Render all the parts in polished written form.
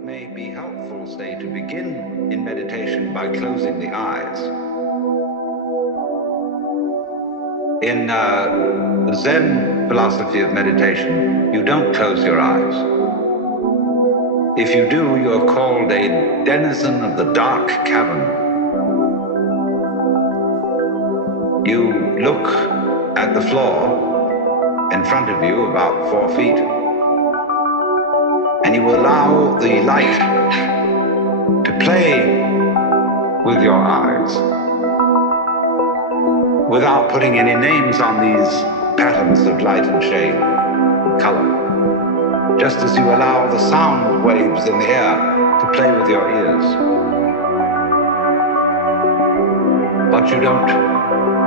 it may be helpful, say, to begin in meditation by closing the eyes. In the Zen philosophy of meditation, you don't close your eyes. If you do, you're called a denizen of the dark cavern. You look at the floor in front of you, about 4 feet, and you allow the light to play with your eyes without putting any names on these patterns of light and shade and color, just as you allow the sound waves in the air to play with your ears. But you don't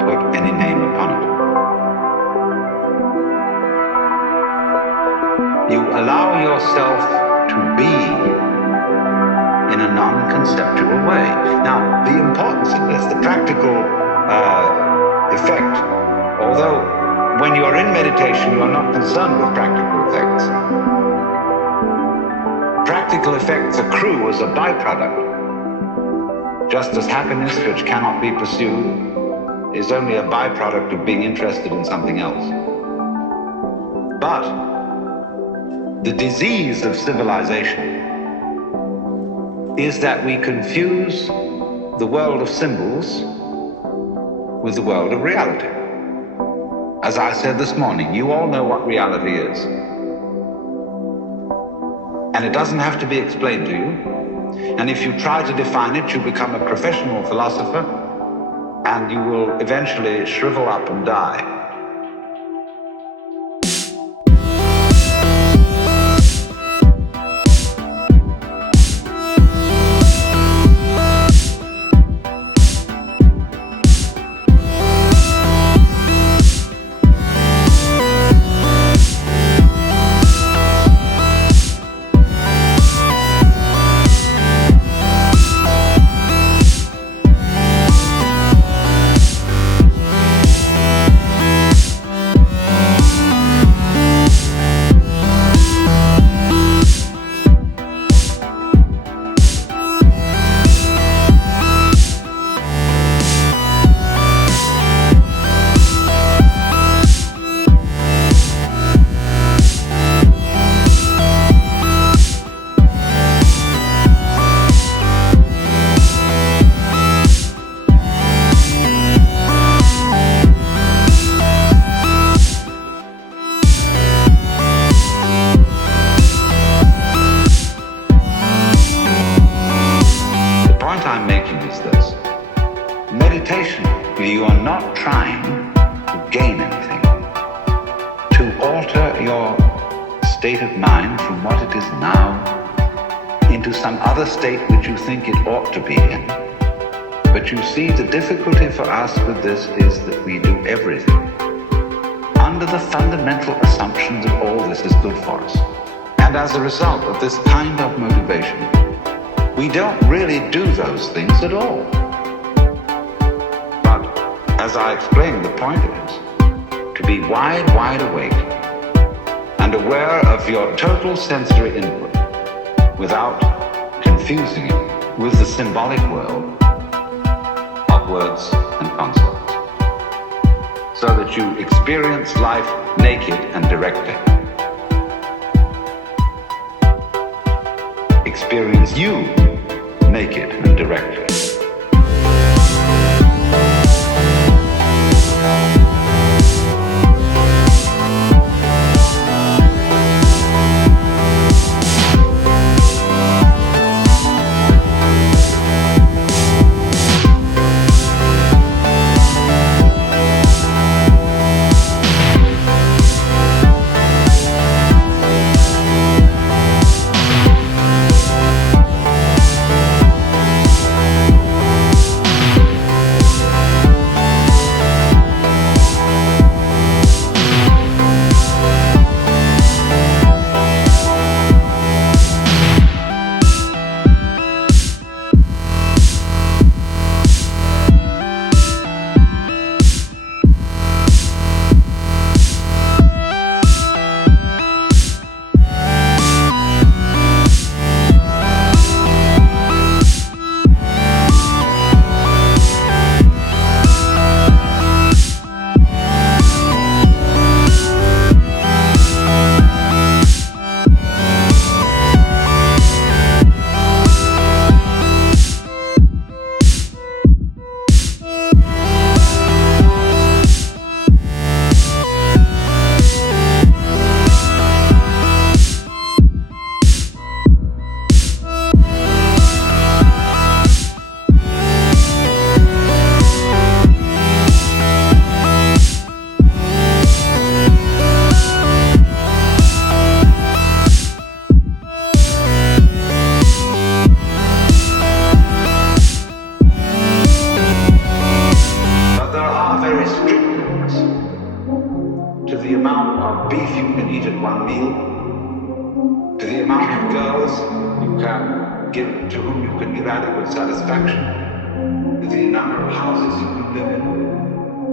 put any name upon it. You allow yourself to be in a non-conceptual way. Now, the importance of this, the practical effect, although when you are in meditation, you are not concerned with practical effects. Practical effects accrue as a byproduct, just as happiness, which cannot be pursued, is only a byproduct of being interested in something else. But the disease of civilization is that we confuse the world of symbols with the world of reality. As I said this morning, you all know what reality is. And it doesn't have to be explained to you. And if you try to define it, you become a professional philosopher, and you will eventually shrivel up and die. You are not trying to gain anything, to alter your state of mind from what it is now into some other state which you think it ought to be in. But you see, the difficulty for us with this is that we do everything under the fundamental assumption that all this is good for us. And as a result of this kind of motivation, we don't really do those things at all. As I explained, the point is to be wide awake and aware of your total sensory input without confusing it with the symbolic world of words and concepts, so that you experience life naked and directly. Experience you naked and directly. a meal, to the amount of girls you can give to whom you can give adequate satisfaction, to the number of houses you can live in,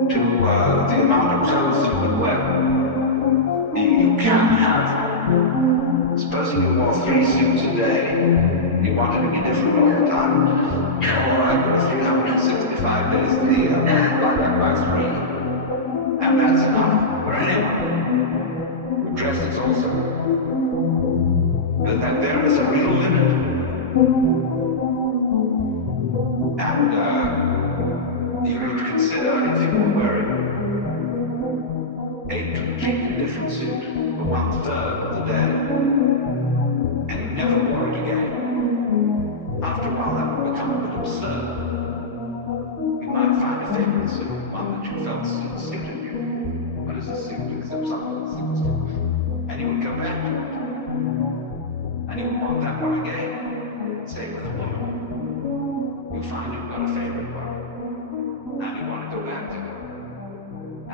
to the amount of clothes you can wear. You can have. Supposing you wore 3 suits a day, you wanted to be different all the time. All right, well, 365 days of the year, multiply that by 3. And that's enough for anyone who dresses also. That there is a real limit. And you would consider if you were wearing a completely different suit for 1/3 of the day, and you never wore it again. After a while, that would become a bit absurd. You might find a favorite suit, one that you felt suited you. What is a suit except something that suits you? And you would come back to it. And you would want that one again. Same with a woman. You find you've got a favorite one. And you want to go back to it.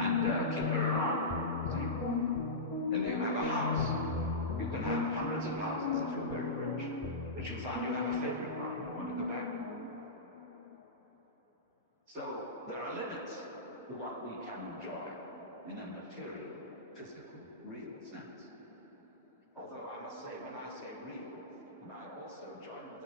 And keep her around. See? And you have a house. You can have hundreds of houses if you're very rich. But you find you have a favorite one. You want to go back to it. So there are limits to what we can enjoy in a material, physical, real sense. Although I must say, when I say real, and I also join with